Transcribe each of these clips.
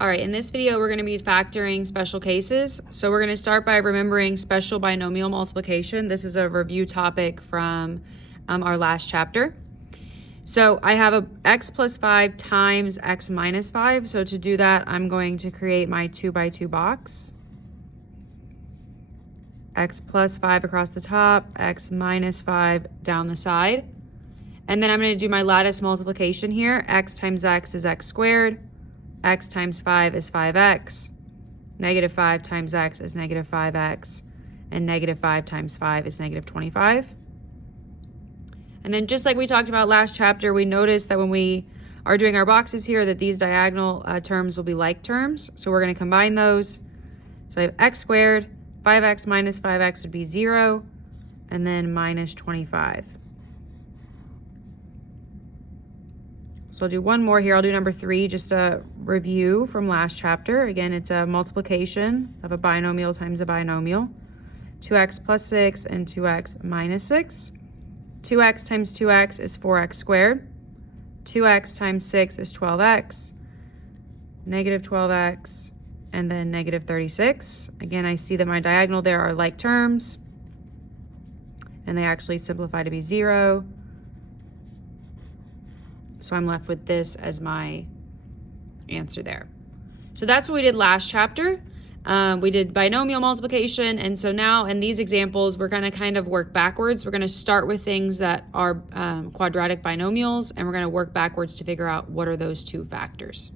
All right, in this video, we're going to be factoring special cases. So we're going to start by remembering special binomial multiplication. This is a review topic from our last chapter. So I have a x plus 5 times x minus 5. So to do that, I'm going to create my 2 by 2 box. X plus 5 across the top, x minus 5 down the side. And then I'm going to do my lattice multiplication here. X times x is x squared. X times 5 is 5x. Negative 5 times x is negative 5x. And negative 5 times 5 is negative 25. And then just like we talked about last chapter, we noticed that when we are doing our boxes here that these diagonal terms will be like terms. So we're going to combine those. So I have x squared, 5x minus 5x would be 0, and then minus 25. So I'll do one more here. I'll do number 3, just a review from last chapter. Again, it's a multiplication of a binomial times a binomial. 2x plus 6 and 2x minus 6. 2x times 2x is 4x squared. 2x times 6 is 12x. Negative 12x, and then negative 36. Again, I see that my diagonal there are like terms, and they actually simplify to be 0. So I'm left with this as my answer there. So that's what we did last chapter. We did binomial multiplication. And so now in these examples, we're going to kind of work backwards. We're going to start with things that are quadratic binomials, and we're going to work backwards to figure out what are those two factors.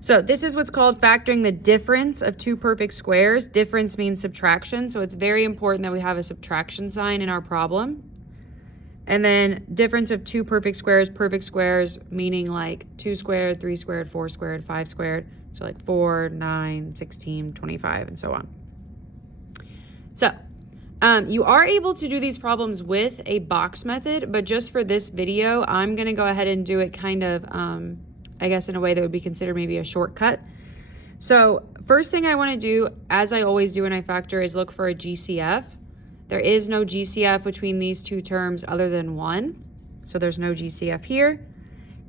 So this is what's called factoring the difference of two perfect squares. Difference means subtraction. So it's very important that we have a subtraction sign in our problem. And then difference of two perfect squares meaning like 2 squared, 3 squared, 4 squared, 5 squared. So like 4, 9, 16, 25, and so on. So you are able to do these problems with a box method, but just for this video, I'm going to go ahead and do it kind of, I guess in a way that would be considered maybe a shortcut. So first thing I want to do, as I always do when I factor, is look for a GCF. There is no GCF between these two terms other than 1. So there's no GCF here.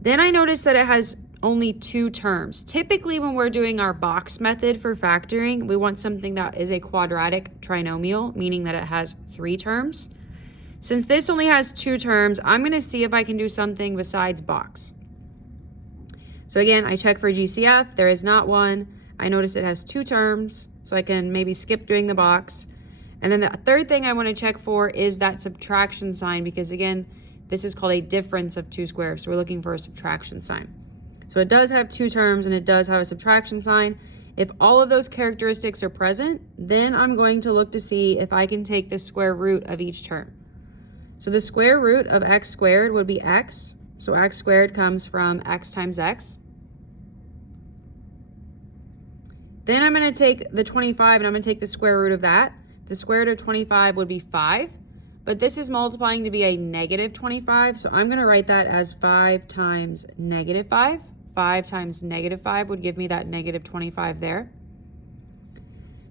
Then I notice that it has only 2 terms. Typically when we're doing our box method for factoring, we want something that is a quadratic trinomial, meaning that it has 3 terms. Since this only has 2 terms, I'm going to see if I can do something besides box. So again, I check for GCF. There is not one. I notice it has 2 terms, so I can maybe skip doing the box. And then the third thing I want to check for is that subtraction sign, because again, this is called a difference of 2 squares. So we're looking for a subtraction sign. So it does have 2 terms and it does have a subtraction sign. If all of those characteristics are present, then I'm going to look to see if I can take the square root of each term. So the square root of x squared would be x. So x squared comes from x times x. Then I'm going to take the 25 and I'm going to take the square root of that. The square root of 25 would be 5, but this is multiplying to be a negative 25, so I'm going to write that as 5 times negative 5. 5 times negative 5 would give me that negative 25 there.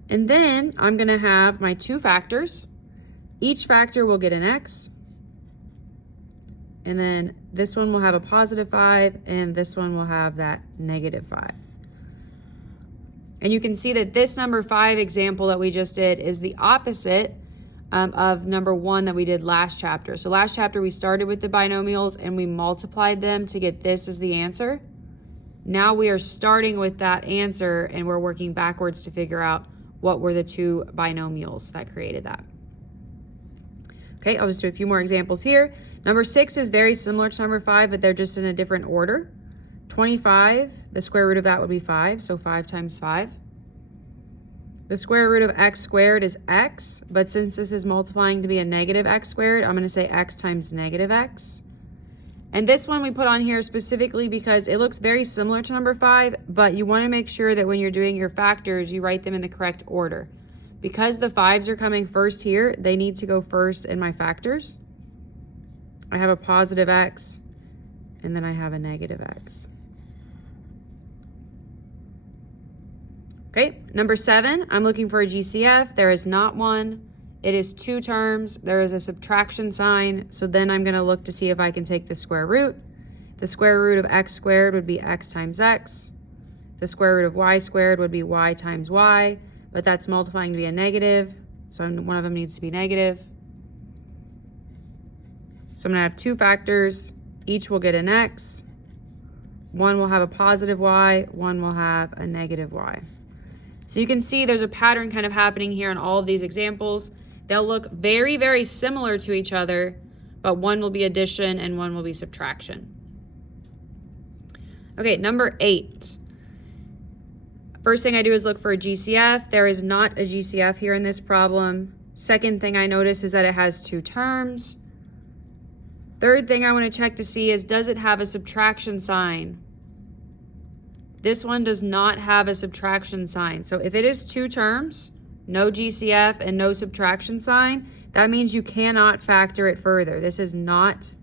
And then I'm going to have my 2 factors. Each factor will get an x, and then this one will have a positive 5, and this one will have that negative 5. And you can see that this number 5 example that we just did is the opposite of number 1 that we did last chapter. So last chapter we started with the binomials and we multiplied them to get this as the answer. Now we are starting with that answer and we're working backwards to figure out what were the 2 binomials that created that. Okay, I'll just do a few more examples here. Number 6 is very similar to number 5, but they're just in a different order. 25, the square root of that would be 5, so 5 times 5. The square root of x squared is x, but since this is multiplying to be a negative x squared, I'm going to say x times negative x. And this one we put on here specifically because it looks very similar to number 5, but you want to make sure that when you're doing your factors, you write them in the correct order. Because the 5s are coming first here, they need to go first in my factors. I have a positive x, and then I have a negative x. Okay, number 7, I'm looking for a GCF. There is not one. It is 2 terms. There is a subtraction sign. So then I'm going to look to see if I can take the square root. The square root of x squared would be x times x. The square root of y squared would be y times y, but that's multiplying to be a negative, so one of them needs to be negative. So I'm going to have two factors. Each will get an x. One will have a positive y, one will have a negative y. So you can see there's a pattern kind of happening here in all of these examples. They'll look very, very similar to each other, but one will be addition and one will be subtraction. Okay, number 8. First thing I do is look for a GCF. There is not a GCF here in this problem. Second thing I notice is that it has two terms. Third thing I want to check to see is, does it have a subtraction sign? This one does not have a subtraction sign. So if it is two terms, no GCF and no subtraction sign, that means you cannot factor it further. This is not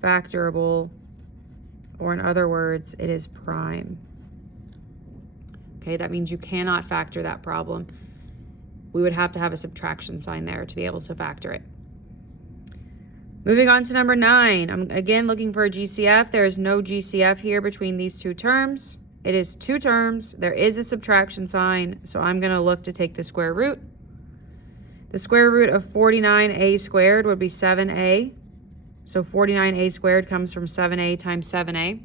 factorable, or in other words, it is prime. Okay, that means you cannot factor that problem. We would have to have a subtraction sign there to be able to factor it. Moving on to number 9, I'm again looking for a GCF. There is no GCF here between these two terms. It is two terms. There is a subtraction sign, so I'm going to look to take the square root. The square root of 49a squared would be 7a. So 49a squared comes from 7a times 7a.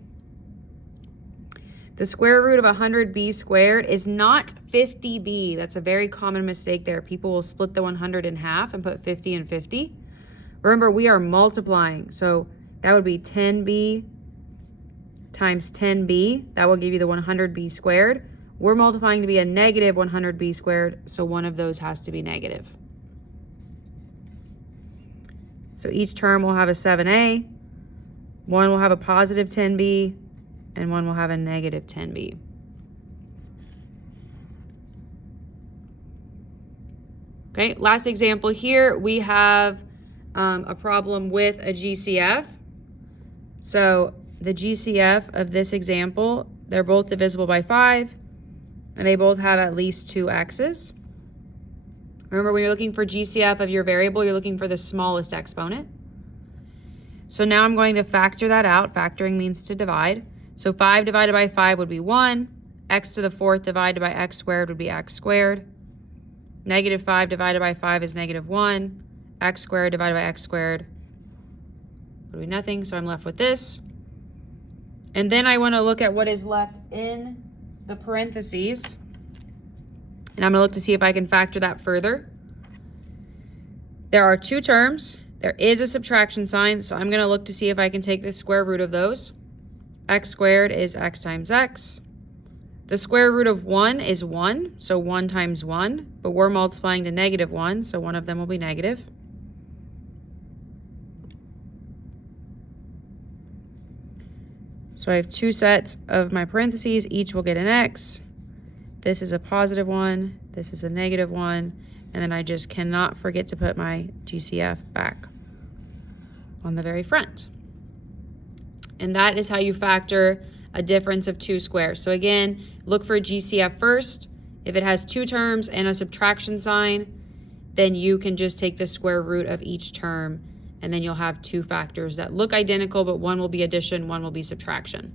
The square root of 100b squared is not 50b. That's a very common mistake there. People will split the 100 in half and put 50 and 50. Remember, we are multiplying, so that would be 10b times 10b. That will give you the 100b squared. We're multiplying to be a negative 100b squared, so one of those has to be negative. So each term will have a 7a, one will have a positive 10b, and one will have a negative 10b. Okay, last example here, we have a problem with a GCF. So the GCF of this example, they're both divisible by 5, and they both have at least 2 x's. Remember, when you're looking for GCF of your variable, you're looking for the smallest exponent. So now I'm going to factor that out. Factoring means to divide. So 5 divided by 5 would be 1. X to the 4th divided by x squared would be x squared. Negative 5 divided by 5 is negative 1. X squared divided by x squared would be nothing, so I'm left with this. And then I want to look at what is left in the parentheses. And I'm going to look to see if I can factor that further. There are two terms. There is a subtraction sign, so I'm going to look to see if I can take the square root of those. X squared is x times x. The square root of 1 is 1, so 1 times 1, but we're multiplying to negative 1, so one of them will be negative. So I have two sets of my parentheses. Each will get an x. This is a positive 1. This is a negative 1. And then I just cannot forget to put my GCF back on the very front. And that is how you factor a difference of two squares. So again, look for a GCF first. If it has two terms and a subtraction sign, then you can just take the square root of each term, and then you'll have two factors that look identical, but one will be addition, one will be subtraction.